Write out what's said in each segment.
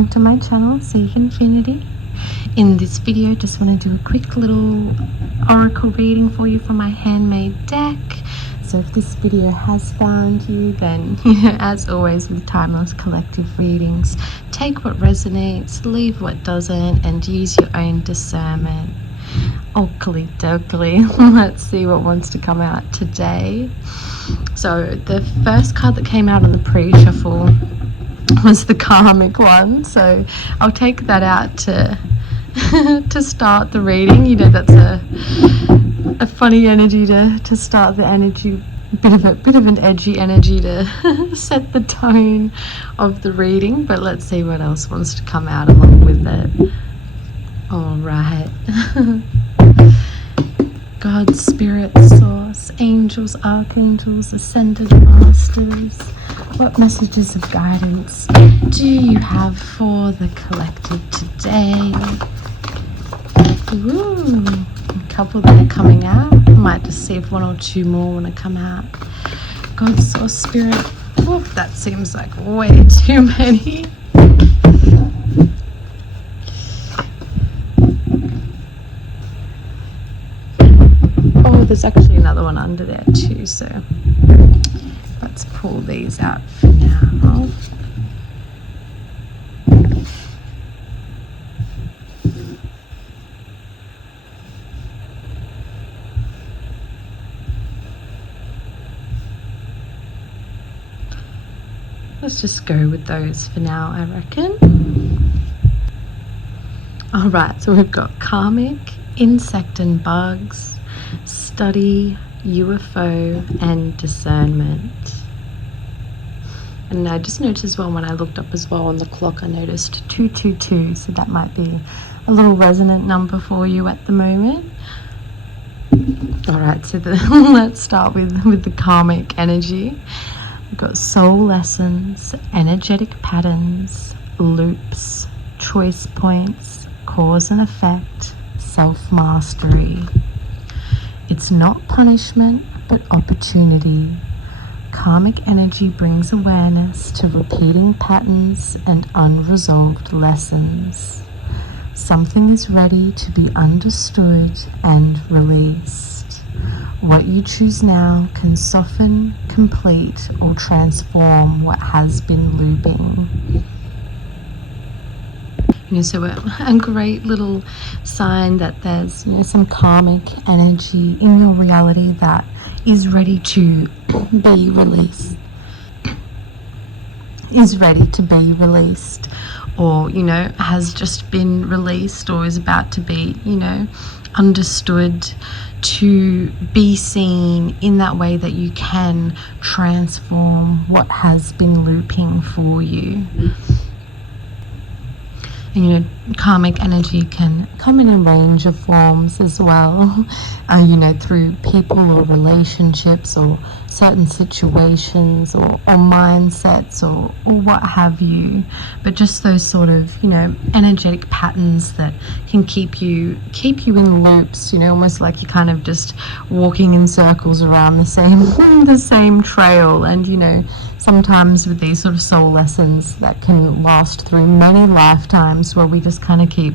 welcome to my channel, Seek Infinity. In this video, just want to do a quick little oracle reading for you from my handmade deck. So if this video has found you, then as always with timeless collective readings, take what resonates, leave what doesn't, and use your own discernment. Oakley dokley. Let's see what wants to come out today. So the first card that came out on the pre-shuffle was the karmic one, so I'll take that out to to start the reading. You know, that's a funny energy to start the energy, bit of an edgy energy to set the tone of the reading, but let's see what else wants to come out along with it. All right. God, Spirit, Source, Angels, Archangels, Ascended Masters, what messages of guidance do you have for the collective today? Ooh, a couple that are coming out. I might just see if one or two more want to come out. God, Source, Spirit. Ooh, that seems like way too many. Oh, there's actually another one under there too, so let's pull these out for now. Let's just go with those for now, I reckon. Alright, so we've got karmic, insect and bugs, study, UFO, and discernment. And I just noticed as well when I looked up as well on the clock, I noticed 222, so that might be a little resonant number for you at the moment. Alright, so let's start with the karmic energy. We've got soul lessons, energetic patterns, loops, choice points, cause and effect, self-mastery. It's not punishment, but opportunity. Karmic energy brings awareness to repeating patterns and unresolved lessons. Something is ready to be understood and released. What you choose now can soften, complete, or transform what has been looping. So a great little sign that there's some karmic energy in your reality that is ready to be released. Or has just been released, or is about to be understood, to be seen in that way that you can transform what has been looping for you. And karmic energy can come in a range of forms as well, through people or relationships or certain situations or mindsets or what have you. But just those sort of energetic patterns that can keep you in loops, almost like you're kind of just walking in circles around the same trail. And sometimes with these sort of soul lessons that can last through many lifetimes, where we just kind of keep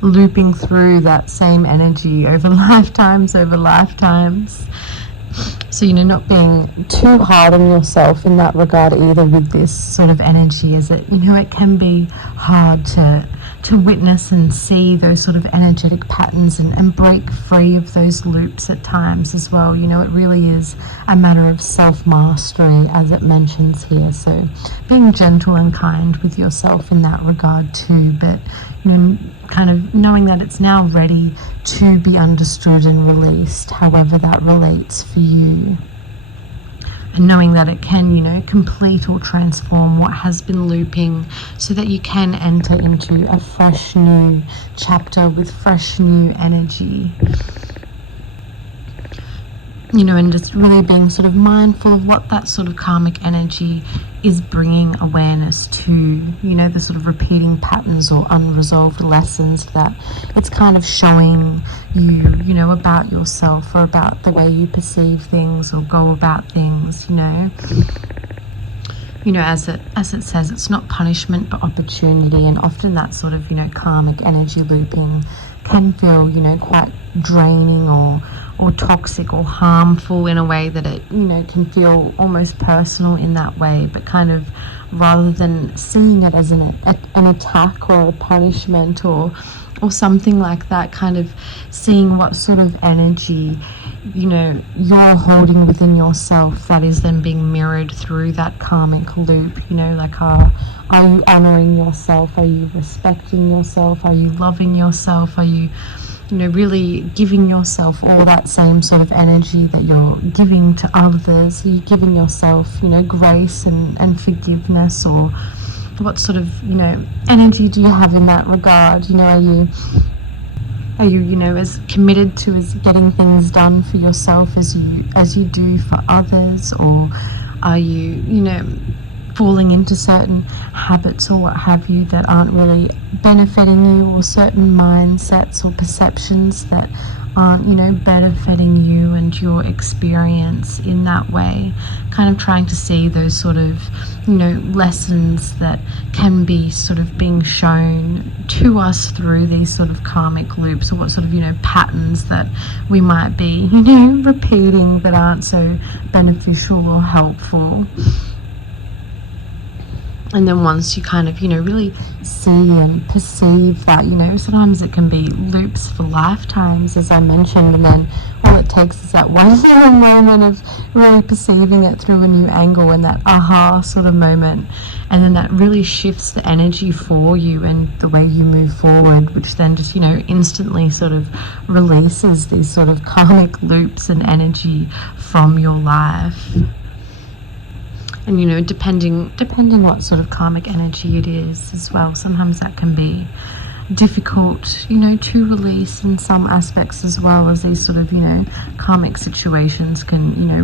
looping through that same energy over lifetimes. So not being too hard on yourself in that regard either with this sort of energy, as it it can be hard to witness and see those sort of energetic patterns and break free of those loops at times as well. It really is a matter of self-mastery, as it mentions here. So being gentle and kind with yourself in that regard too, but kind of knowing that it's now ready to be understood and released, however that relates for you. And knowing that it can, complete or transform what has been looping, so that you can enter into a fresh new chapter with fresh new energy. And just really being sort of mindful of what that sort of karmic energy is bringing awareness to, the sort of repeating patterns or unresolved lessons that it's kind of showing you, about yourself or about the way you perceive things or go about things, you know, as it says, it's not punishment but opportunity. And often that sort of, you know, karmic energy looping can feel, you know, quite draining or toxic or harmful in a way that it, you know, can feel almost personal in that way. But kind of, rather than seeing it as an attack or a punishment or something like that, kind of seeing what sort of energy, you know, you're holding within yourself that is then being mirrored through that karmic loop. You know, like, are you honoring yourself? Are you respecting yourself? Are you loving yourself? Are you, you know, really giving yourself all that same sort of energy that you're giving to others? Are you giving yourself, you know, grace and forgiveness? Or what sort of, you know, energy do you have in that regard? You know, are you, you know, as committed to as getting things done for yourself as you do for others? Or are you, you know, falling into certain habits or what have you that aren't really benefiting you, or certain mindsets or perceptions that aren't, you know, benefiting you and your experience in that way? Kind of trying to see those sort of, you know, lessons that can be sort of being shown to us through these sort of karmic loops, or what sort of, you know, patterns that we might be, you know, repeating that aren't so beneficial or helpful. And then once you kind of, you know, really see and perceive that, you know, sometimes it can be loops for lifetimes, as I mentioned, and then all it takes is that one little moment of really perceiving it through a new angle and that aha sort of moment, and then that really shifts the energy for you and the way you move forward, which then just, you know, instantly sort of releases these sort of karmic loops and energy from your life. And, you know, depending what sort of karmic energy it is as well, sometimes that can be difficult, you know, to release in some aspects, as well as these sort of, you know, karmic situations can, you know,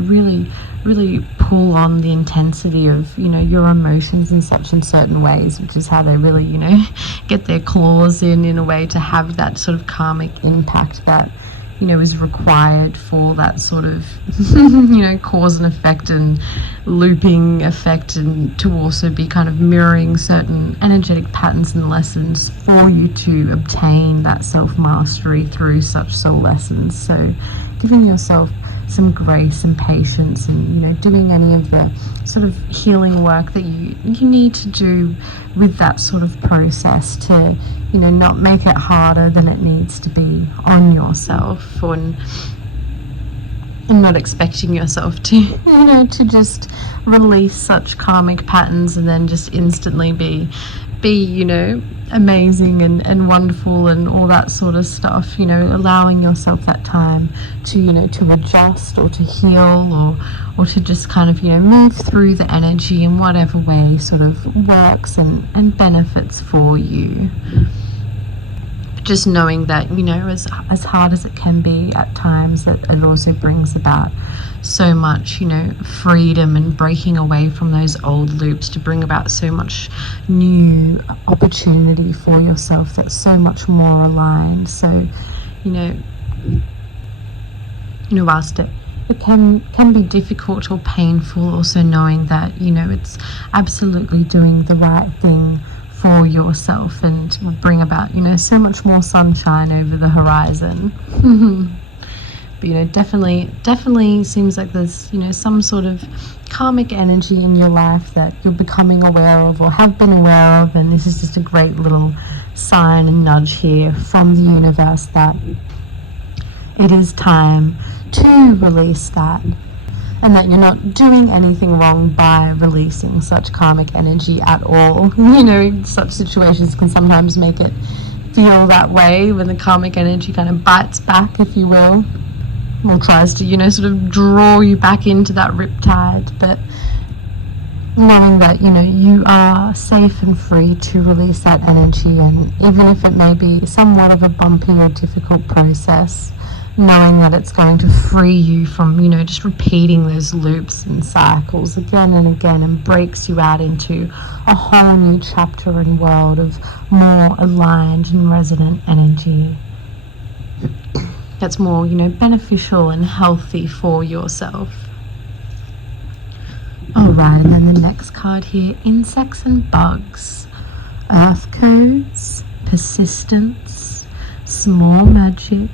really pull on the intensity of, you know, your emotions in such and certain ways, which is how they really, you know, get their claws in a way to have that sort of karmic impact that, you know, is required for that sort of, you know, cause and effect and looping effect, and to also be kind of mirroring certain energetic patterns and lessons for you to obtain that self-mastery through such soul lessons. So giving yourself some grace and patience, and, you know, doing any of the sort of healing work that you need to do with that sort of process to, you know, not make it harder than it needs to be on yourself, and not expecting yourself to, you know, to just release such karmic patterns and then just instantly be, you know, amazing and wonderful and all that sort of stuff. You know, allowing yourself that time to, you know, to adjust or to heal, or to just kind of, you know, move through the energy in whatever way sort of works and benefits for you. Just knowing that, you know, as hard as it can be at times, that it also brings about so much, you know, freedom and breaking away from those old loops to bring about so much new opportunity for yourself that's so much more aligned. So, you know, whilst it can be difficult or painful, also knowing that, you know, it's absolutely doing the right thing for yourself and will bring about, you know, so much more sunshine over the horizon. But, you know, definitely seems like there's, you know, some sort of karmic energy in your life that you're becoming aware of or have been aware of, and this is just a great little sign and nudge here from the universe that it is time to release that, and that you're not doing anything wrong by releasing such karmic energy at all. You know, such situations can sometimes make it feel that way when the karmic energy kind of bites back, if you will, or tries to, you know, sort of draw you back into that riptide. But knowing that, you know, you are safe and free to release that energy, and even if it may be somewhat of a bumpy or difficult process, knowing that it's going to free you from, you know, just repeating those loops and cycles again and again, and breaks you out into a whole new chapter and world of more aligned and resonant energy that's more, you know, beneficial and healthy for yourself. Alright, and then the next card here, insects and bugs, earth codes, persistence, small magic,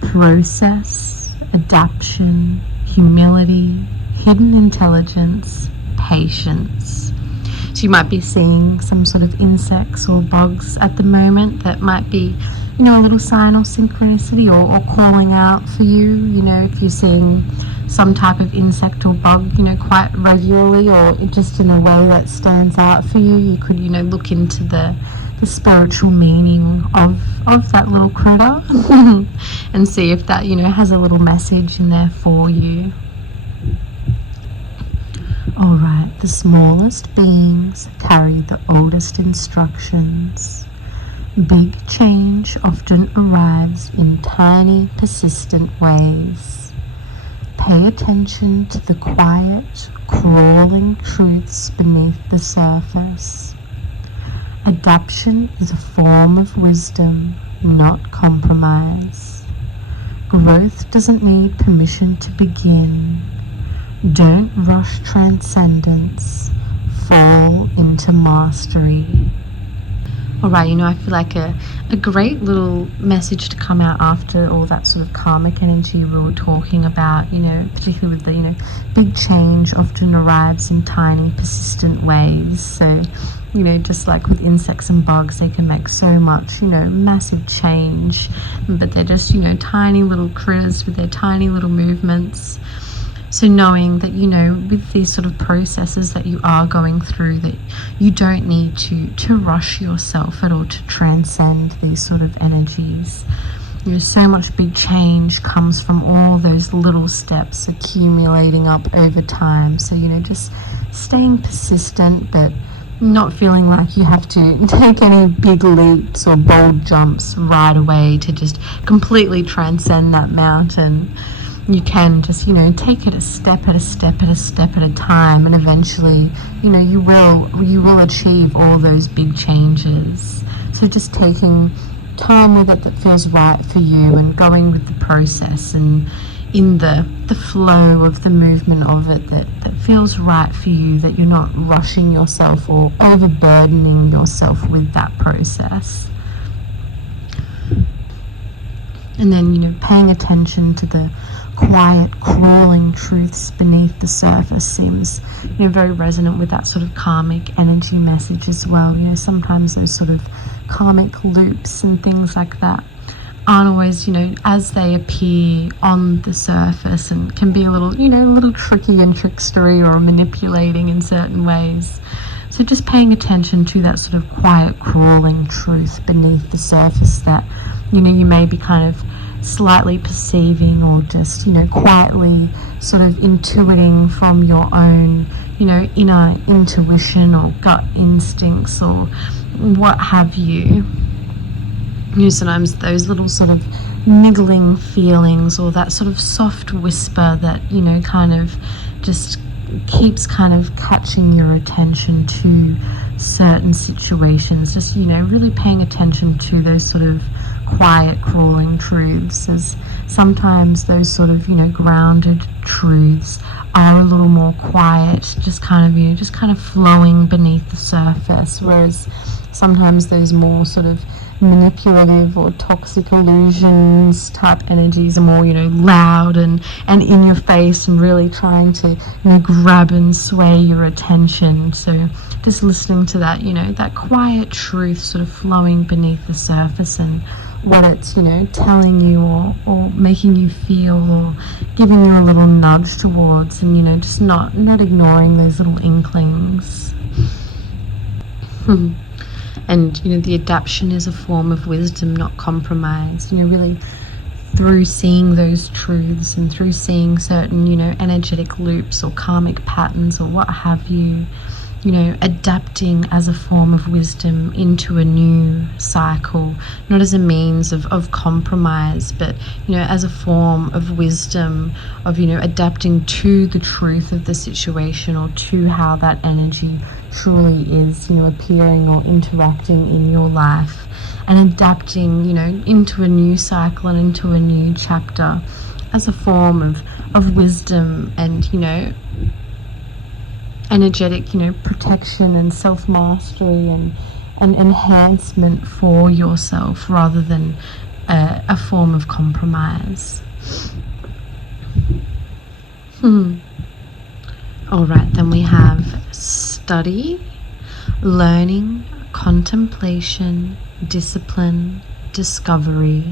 process, adaptation, humility, hidden intelligence, patience. So you might be seeing some sort of insects or bugs at the moment that might be, you know, a little sign or synchronicity or calling out for you. You know, if you're seeing some type of insect or bug, you know, quite regularly or just in a way that stands out for you, you could, you know, look into the spiritual meaning of that little critter and see if that, you know, has a little message in there for you. Alright, the smallest beings carry the oldest instructions. Big change often arrives in tiny, persistent ways. Pay attention to the quiet, crawling truths beneath the surface. Adaptation is a form of wisdom, not compromise. Growth doesn't need permission to begin. Don't rush transcendence. Fall into mastery. Alright, you know, I feel like a great little message to come out after all that sort of karmic energy we were talking about, you know, particularly with the, you know, big change often arrives in tiny, persistent ways. So, you know, just like with insects and bugs, they can make so much, you know, massive change, but they're just, you know, tiny little critters with their tiny little movements. So knowing that, you know, with these sort of processes that you are going through, that you don't need to rush yourself at all to transcend these sort of energies. You know, so much big change comes from all those little steps accumulating up over time. So, you know, just staying persistent, but not feeling like you have to take any big leaps or bold jumps right away to just completely transcend that mountain. You can just, you know, take it a step at a time, and eventually, you know, you will achieve all those big changes. So just taking time with it that feels right for you, and going with the process and in the flow of the movement of it that feels right for you, that you're not rushing yourself or overburdening yourself with that process. And then, you know, paying attention to the quiet, crawling truths beneath the surface seems, you know, very resonant with that sort of karmic energy message as well. You know, sometimes those sort of karmic loops and things like that aren't always, you know, as they appear on the surface, and can be a little, you know, a little tricky and trickstery or manipulating in certain ways. So just paying attention to that sort of quiet, crawling truth beneath the surface that, you know, you may be kind of slightly perceiving, or just, you know, quietly sort of intuiting from your own, you know, inner intuition or gut instincts or what have you. You know, sometimes those little sort of niggling feelings, or that sort of soft whisper that, you know, kind of just keeps kind of catching your attention to certain situations. Just, you know, really paying attention to those sort of quiet, crawling truths, as sometimes those sort of, you know, grounded truths are a little more quiet, just kind of, you know, just kind of flowing beneath the surface, whereas sometimes those more sort of manipulative or toxic illusions type energies are more, you know, loud and in your face, and really trying to, you know, grab and sway your attention. So just listening to that, you know, that quiet truth sort of flowing beneath the surface, and what it's, you know, telling you or making you feel, or giving you a little nudge towards, and, you know, just not ignoring those little inklings. And, you know, the adaptation is a form of wisdom, not compromise. You know, really through seeing those truths and through seeing certain, you know, energetic loops or karmic patterns or what have you, you know, adapting as a form of wisdom into a new cycle, not as a means of compromise, but, you know, as a form of wisdom, of, you know, adapting to the truth of the situation, or to how that energy truly is, you know, appearing or interacting in your life, and adapting, you know, into a new cycle and into a new chapter as a form of wisdom, and, you know, energetic, protection and self-mastery and enhancement for yourself, rather than a form of compromise. All right, then we have study, learning, contemplation, discipline, discovery,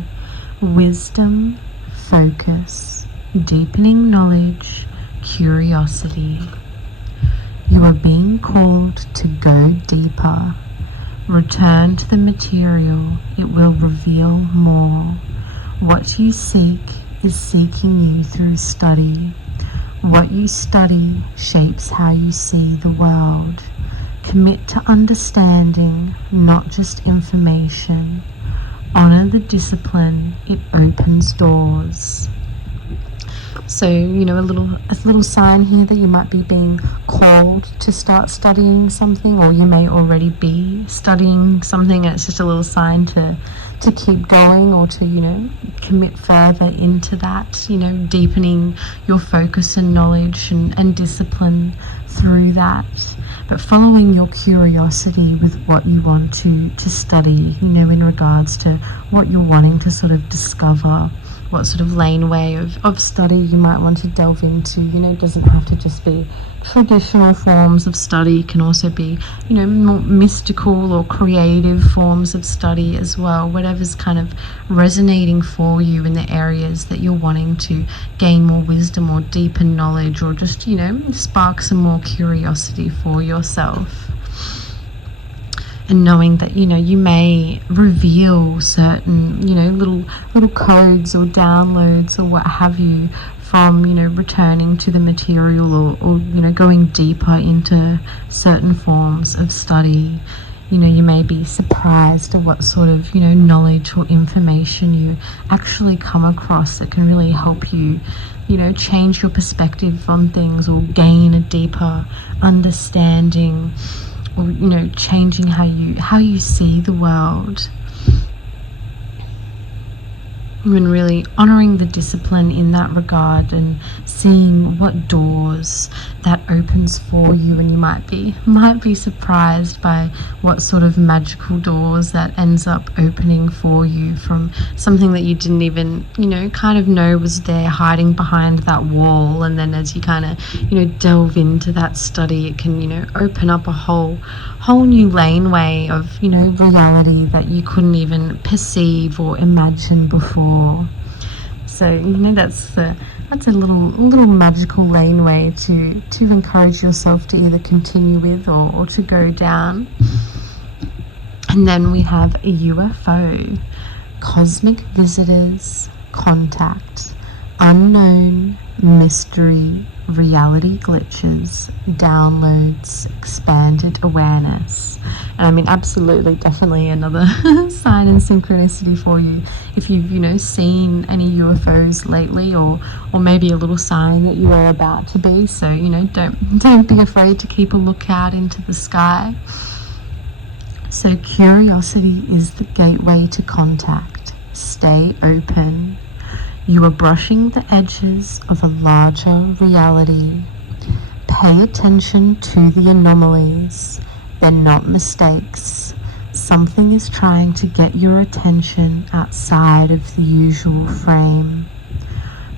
wisdom, focus, deepening knowledge, curiosity. You are being called to go deeper. Return to the material, it will reveal more. What you seek is seeking you through study. What you study shapes how you see the world. Commit to understanding, not just information. Honor the discipline, it opens doors. So, a little sign here that you might be being called to start studying something, or you may already be studying something, and it's just a little sign to keep going, or to, commit further into that, deepening your focus and knowledge and discipline through that. But following your curiosity with what you want to study, in regards to what you're wanting to sort of discover, what sort of laneway of study you might want to delve into. It doesn't have to just be traditional forms of study. It can also be, more mystical or creative forms of study as well. Whatever's kind of resonating for you in the areas that you're wanting to gain more wisdom or deepen knowledge, or just, spark some more curiosity for yourself. And knowing that, you may reveal certain, little codes or downloads or what have you from, returning to the material, or going deeper into certain forms of study. You may be surprised at what sort of, knowledge or information you actually come across that can really help you, change your perspective on things, or gain a deeper understanding, or changing how you see the world. And really honoring the discipline in that regard, and seeing what doors that opens for you. And you might be surprised by what sort of magical doors that ends up opening for you, from something that you didn't even kind of know was there, hiding behind that wall. And then as you kind of delve into that study, it can open up a whole new laneway of reality that you couldn't even perceive or imagine before. So that's a little magical laneway to encourage yourself to either continue with or to go down. And then we have a UFO, cosmic visitors, contact, unknown, mystery, reality glitches, downloads, expanded awareness. And I mean, absolutely, definitely another sign and synchronicity for you if you've seen any UFOs lately, or maybe a little sign that you are about to be. So don't be afraid to keep a lookout into the sky. So curiosity is the gateway to contact. Stay open. You are brushing the edges of a larger reality. Pay attention to the anomalies. They're not mistakes. Something is trying to get your attention outside of the usual frame.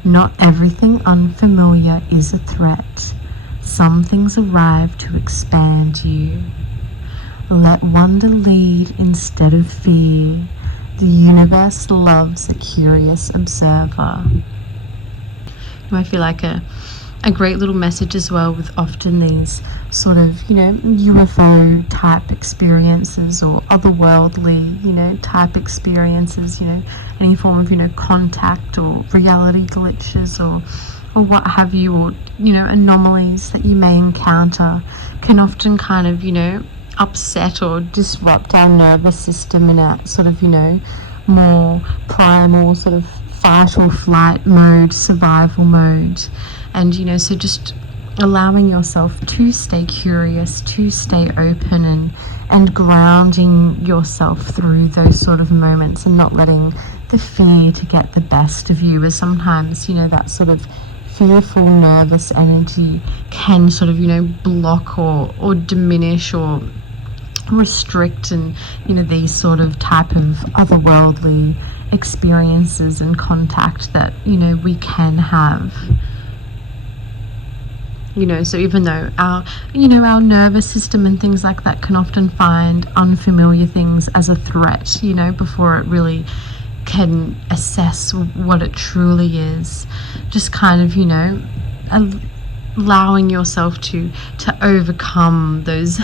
Not everything unfamiliar is a threat. Some things arrive to expand you. Let wonder lead instead of fear. The universe loves a curious observer. I feel like a great little message as well, with often these sort of, UFO type experiences, or otherworldly, type experiences, any form of, contact or reality glitches or what have you, or, anomalies that you may encounter, can often kind of, upset or disrupt our nervous system in a sort of, more primal sort of fight or flight mode, survival mode. And, so just allowing yourself to stay curious, to stay open, and grounding yourself through those sort of moments, and not letting the fear to get the best of you, as sometimes, that sort of fearful, nervous energy can sort of, block or diminish or restrict, and these sort of type of otherworldly experiences and contact that we can have. So even though our nervous system and things like that can often find unfamiliar things as a threat, before it really can assess what it truly is, just kind of allowing yourself to overcome those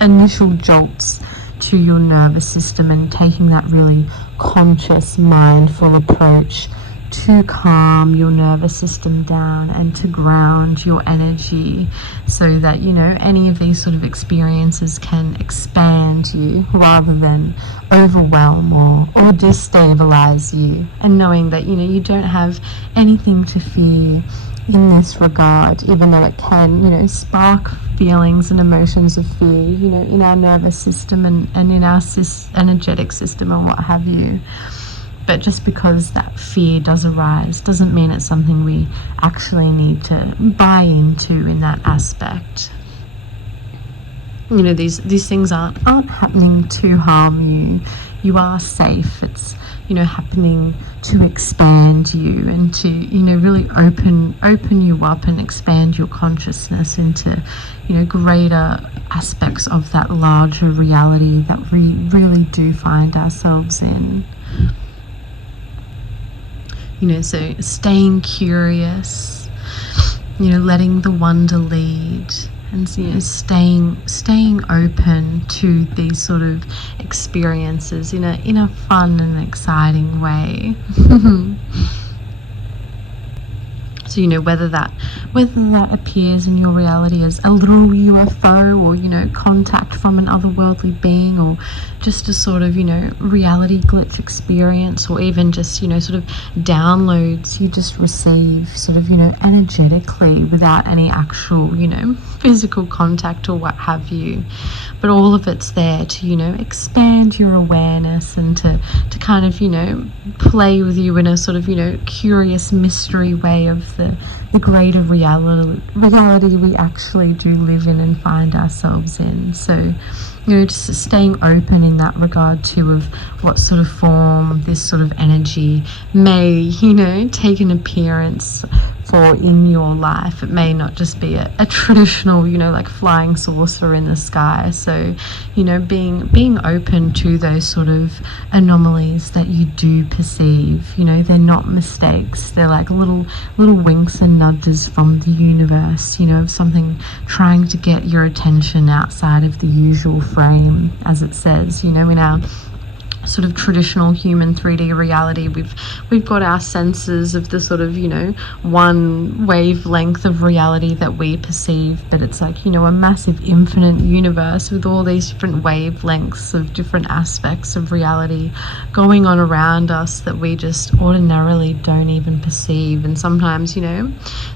initial jolts to your nervous system, and taking that really conscious, mindful approach to calm your nervous system down and to ground your energy, so that any of these sort of experiences can expand you rather than overwhelm or destabilize you, and knowing that you don't have anything to fear in this regard, even though it can spark feelings and emotions of fear in our nervous system and in our energetic system and what have you. But just because that fear does arise doesn't mean it's something we actually need to buy into in that aspect. These things aren't happening to harm you. You are safe. It's happening to expand you and to really open you up and expand your consciousness into greater aspects of that larger reality that we really do find ourselves in. So staying curious, letting the wonder lead, and staying open to these sort of experiences in a fun and exciting way. So whether that appears in your reality as a little UFO, or contact from an otherworldly being, or just a sort of reality glitch experience, or even just sort of downloads you just receive sort of energetically without any actual physical contact or what have you. But all of it's there to expand your awareness and to kind of play with you in a sort of curious mystery way of the greater reality we actually do live in and find ourselves in. So just staying open in that regard too, of what sort of form this sort of energy may take an appearance for in your life. It may not just be a traditional like flying saucer in the sky. So being open to those sort of anomalies that you do perceive. They're not mistakes. They're like little winks and nudges from the universe, of something trying to get your attention outside of the usual frame, as it says, in our sort of traditional human 3D reality. We've got our senses of the sort of one wavelength of reality that we perceive, but it's like a massive infinite universe with all these different wavelengths of different aspects of reality going on around us that we just ordinarily don't even perceive. And sometimes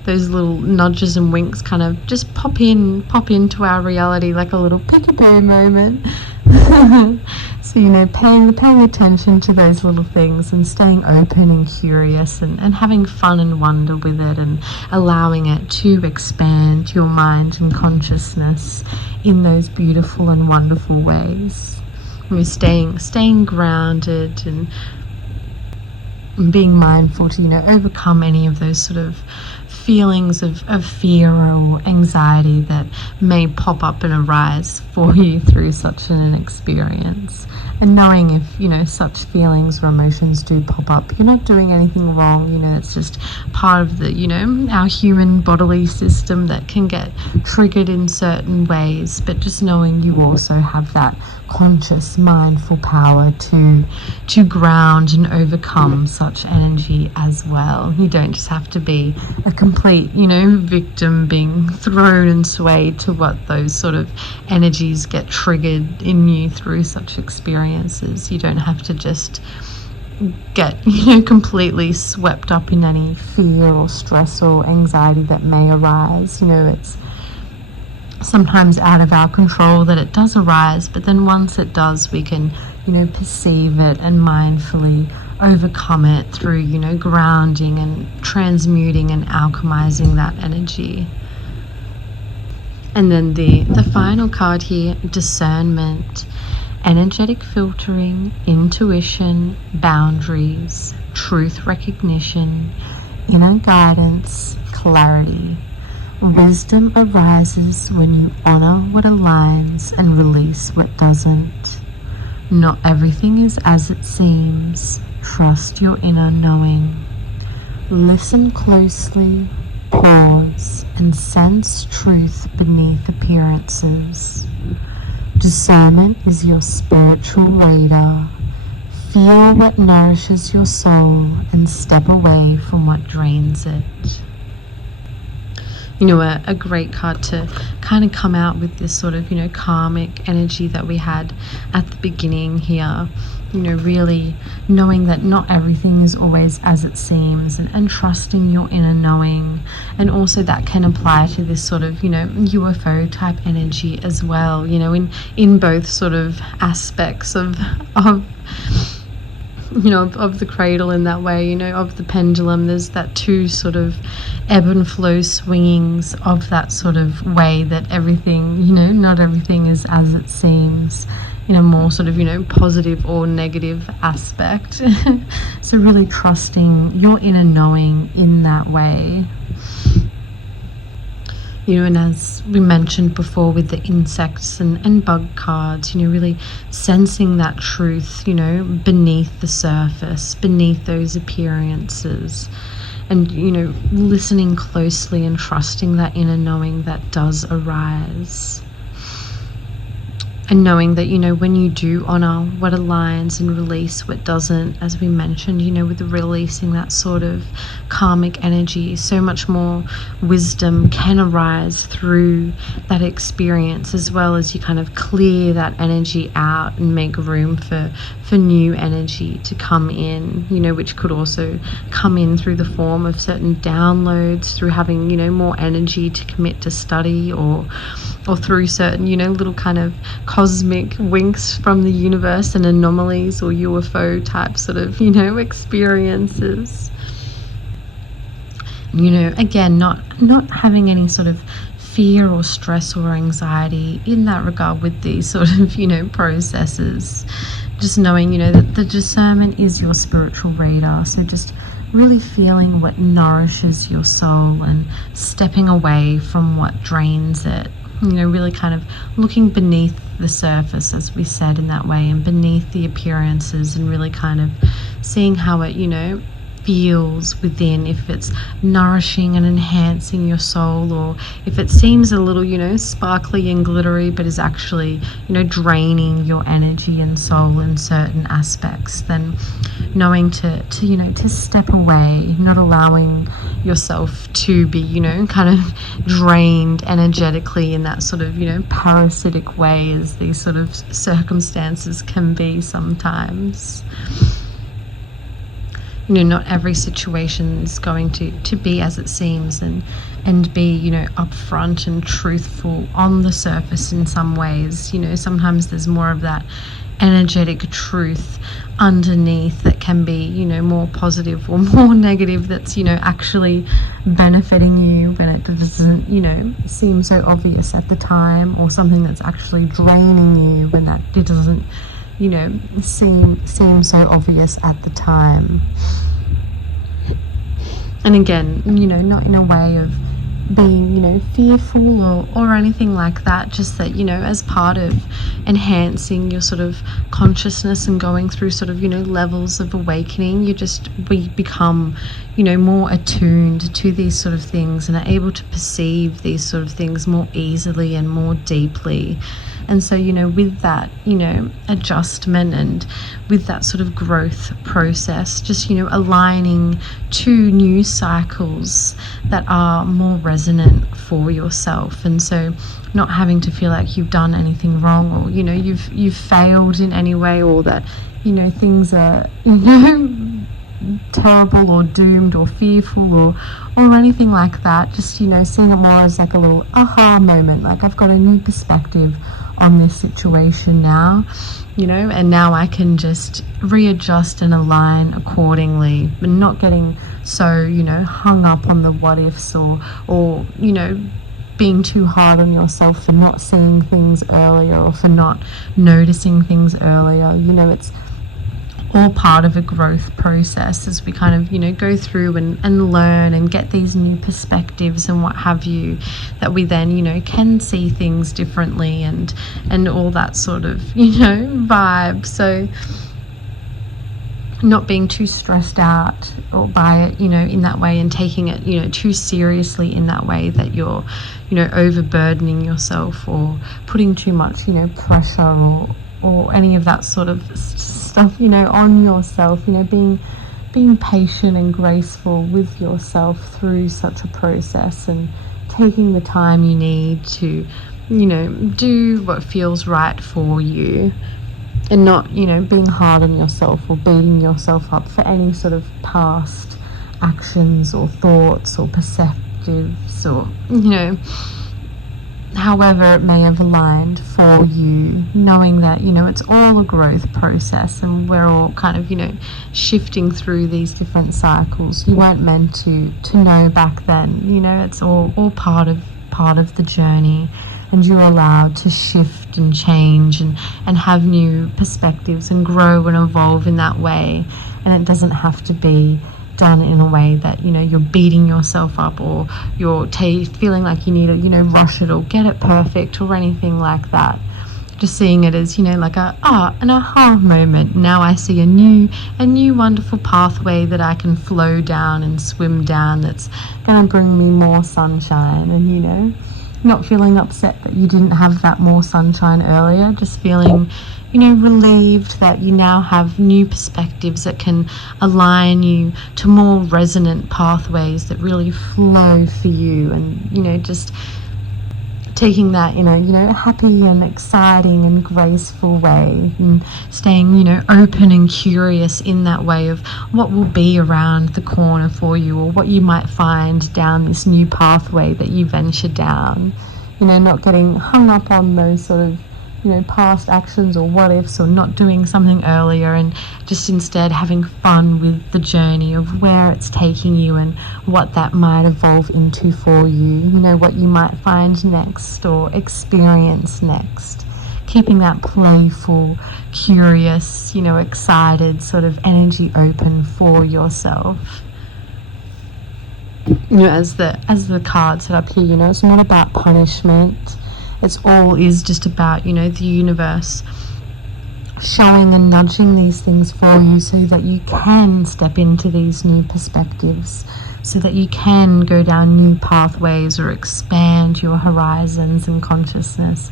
those little nudges and winks kind of just pop into our reality like a little peekaboo moment. So paying attention to those little things and staying open and curious and having fun and wonder with it, and allowing it to expand your mind and consciousness in those beautiful and wonderful ways. Staying grounded and being mindful to overcome any of those sort of feelings of fear or anxiety that may pop up and arise for you through such an experience. And knowing if such feelings or emotions do pop up, you're not doing anything wrong. It's just part of the our human bodily system that can get triggered in certain ways. But just knowing you also have that conscious, mindful power to ground and overcome such energy as well. You don't just have to be a complete victim being thrown and swayed to what those sort of energies get triggered in you through such experiences. You don't have to just get completely swept up in any fear or stress or anxiety that may arise. It's sometimes out of our control that it does arise, but then once it does, we can perceive it and mindfully overcome it through, you know, grounding and transmuting and alchemizing that energy. And then the final card here, discernment, energetic filtering, intuition, boundaries, truth recognition, inner guidance, clarity. Wisdom arises when you honor what aligns and release what doesn't. Not everything is as it seems. Trust your inner knowing. Listen closely, pause, and sense truth beneath appearances. Discernment is your spiritual radar. Feel what nourishes your soul and step away from what drains it. You know, a great card to kind of come out with this sort of, you know, karmic energy that we had at the beginning here. You know, really knowing that not everything is always as it seems, and trusting your inner knowing. And also that can apply to this sort of, you know, UFO type energy as well, you know, in both sort of aspects of you know, of the cradle in that way, you know, of the pendulum. There's that two sort of ebb and flow swingings of that sort of way that everything, you know, not everything is as it seems, in a more sort of, you know, positive or negative aspect. So really trusting your inner knowing in that way. You know, and as we mentioned before with the insects and bug cards, you know, really sensing that truth, you know, beneath the surface, beneath those appearances, and, you know, listening closely and trusting that inner knowing that does arise. And knowing that, you know, when you do honor what aligns and release what doesn't, as we mentioned, you know, with releasing that sort of karmic energy, so much more wisdom can arise through that experience, as well as you kind of clear that energy out and make room for new energy to come in, you know, which could also come in through the form of certain downloads, through having, you know, more energy to commit to study, or through certain, you know, little kind of cosmic winks from the universe and anomalies or UFO type sort of, you know, experiences. You know, again, not having any sort of fear or stress or anxiety in that regard with these sort of, you know, processes. Just knowing, you know, that the discernment is your spiritual radar. So just really feeling what nourishes your soul and stepping away from what drains it. You know, really kind of looking beneath the surface, as we said, in that way, and beneath the appearances, and really kind of seeing how it, you know, feels within, if it's nourishing and enhancing your soul, or if it seems a little, you know, sparkly and glittery, but is actually, you know, draining your energy and soul in certain aspects. Then knowing to you know, to step away, not allowing yourself to be, you know, kind of drained energetically in that sort of, you know, parasitic way, as these sort of circumstances can be sometimes. You know, not every situation is going to be as it seems, and be, you know, upfront and truthful on the surface in some ways. You know, sometimes there's more of that energetic truth underneath that can be, you know, more positive or more negative, that's, you know, actually benefiting you when it doesn't, you know, seem so obvious at the time, or something that's actually draining you when that it doesn't, you know, seem so obvious at the time. And again, you know, not in a way of being, you know, fearful or anything like that, just that, you know, as part of enhancing your sort of consciousness and going through sort of, you know, levels of awakening, we become, you know, more attuned to these sort of things, and are able to perceive these sort of things more easily and more deeply. And so, you know, with that, you know, adjustment, and with that sort of growth process, just, you know, aligning to new cycles that are more resonant for yourself. And so not having to feel like you've done anything wrong, or, you know, you've failed in any way, or that, you know, things are, you know, terrible or doomed or fearful or anything like that. Just, you know, seeing it more as like a little aha moment, like I've got a new perspective on this situation now, you know, and now I can just readjust and align accordingly, and not getting so, you know, hung up on the what ifs, or you know, being too hard on yourself for not seeing things earlier, or for not noticing things earlier. You know, it's all part of a growth process as we kind of, you know, go through and learn and get these new perspectives and what have you, that we then, you know, can see things differently and all that sort of, you know, vibe. So not being too stressed out or by it, you know, in that way, and taking it, you know, too seriously in that way that you're, you know, overburdening yourself or putting too much, you know, pressure or any of that sort of stuff, you know, on yourself. You know, being patient and graceful with yourself through such a process, and taking the time you need to, you know, do what feels right for you, and not, you know, being hard on yourself or beating yourself up for any sort of past actions or thoughts or perspectives, or, you know, however it may have aligned for you, knowing that, you know, it's all a growth process, and we're all kind of, you know, shifting through these different cycles. You weren't meant to know back then, you know, it's all part of the journey, and you're allowed to shift and change and have new perspectives and grow and evolve in that way. And it doesn't have to be done in a way that, you know, you're beating yourself up, or you're feeling like you need to, you know, rush it or get it perfect or anything like that. Just seeing it as, you know, like an aha moment. Now I see a new wonderful pathway that I can flow down and swim down, that's going to bring me more sunshine. And, you know, not feeling upset that you didn't have that more sunshine earlier, just feeling, you know, relieved that you now have new perspectives that can align you to more resonant pathways that really flow for you. And, you know, just taking that in a happy and exciting and graceful way, and staying, you know, open and curious in that way of what will be around the corner for you, or what you might find down this new pathway that you venture down. You know, not getting hung up on those sort of, you know, past actions or what ifs, or not doing something earlier, and just instead having fun with the journey of where it's taking you and what that might evolve into for you. You know, what you might find next or experience next. Keeping that playful, curious, you know, excited sort of energy open for yourself. You know, as the card set up here, you know, it's not about punishment. It's all is just about, you know, the universe showing and nudging these things for you, so that you can step into these new perspectives, so that you can go down new pathways or expand your horizons and consciousness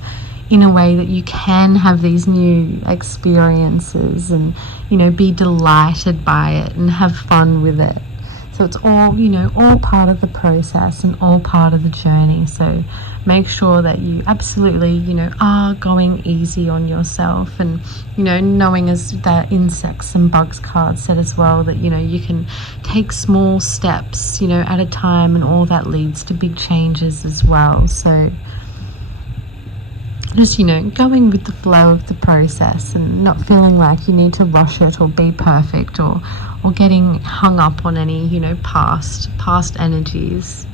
in a way that you can have these new experiences and, you know, be delighted by it and have fun with it. So it's all, you know, all part of the process and all part of the journey. So make sure that you absolutely, you know, are going easy on yourself, and, you know, knowing, as that insects and bugs card said as well, that, you know, you can take small steps, you know, at a time, and all that leads to big changes as well. So just, you know, going with the flow of the process, and not feeling like you need to rush it or be perfect, or getting hung up on any, you know, past energies.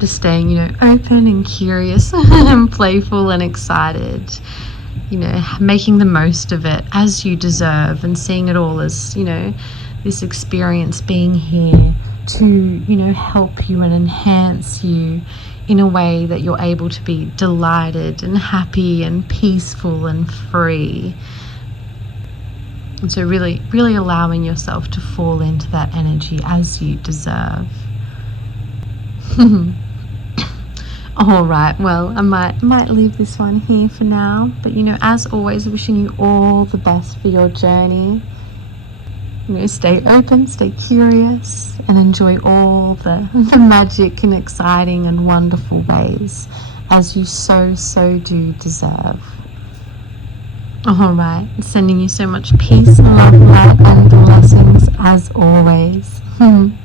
Just staying, you know, open and curious and playful and excited, you know, making the most of it as you deserve, and seeing it all as, you know, this experience being here to, you know, help you and enhance you in a way that you're able to be delighted and happy and peaceful and free. And so really, really allowing yourself to fall into that energy as you deserve. All right, well, I might leave this one here for now, but, you know, as always, wishing you all the best for your journey. You know, stay open, stay curious, and enjoy all the magic and exciting and wonderful ways, as you so do deserve. All right, sending you so much peace, love, light, and blessings as always.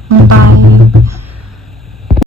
Bye.